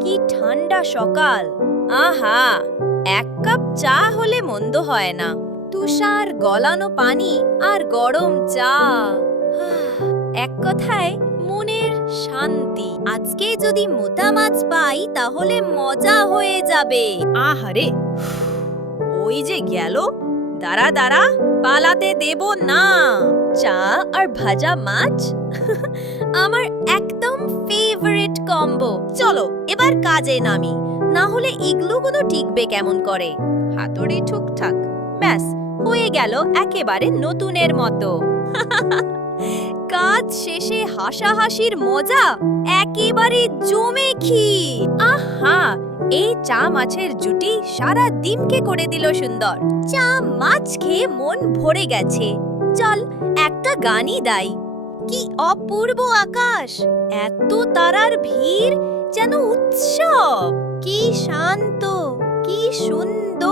কি ঠান্ডা সকাল। আহা, এক কাপ চা হলে মন্দ হয় না। তুষার গলানো পানি আর গরম চা। এক কথায় মনের শান্তি। আজকে যদি মোটা মাছ পাই, তাহলে মজা হয়ে যাবে। আহারে, ওই যে গেল। দাঁড়া দাঁড়া, পালাতে দেব না। চা আর ভাজা মাছ? আমার কম্বো চলো, এবার কাজে নামি। না হলে ইগলুগুলো টিকবে কেমন করে? হাতুড়ি ঠিকঠাক। ব্যাস, হয়ে গেল একেবারে নতুনের মতো। কাজ শেষে হাসাহাসির মজা একেবারে জমে খি আহা, এই চা মাছের জুটি সারা দিনকে করে দিল সুন্দর। চা মাছ খেয়ে মন ভরে গেছে। চল, একটা গানই দাই। কি অপূর্ব আকাশ! এত তারার ভিড় যেন উৎসব। কি শান্ত কি সুন্দর।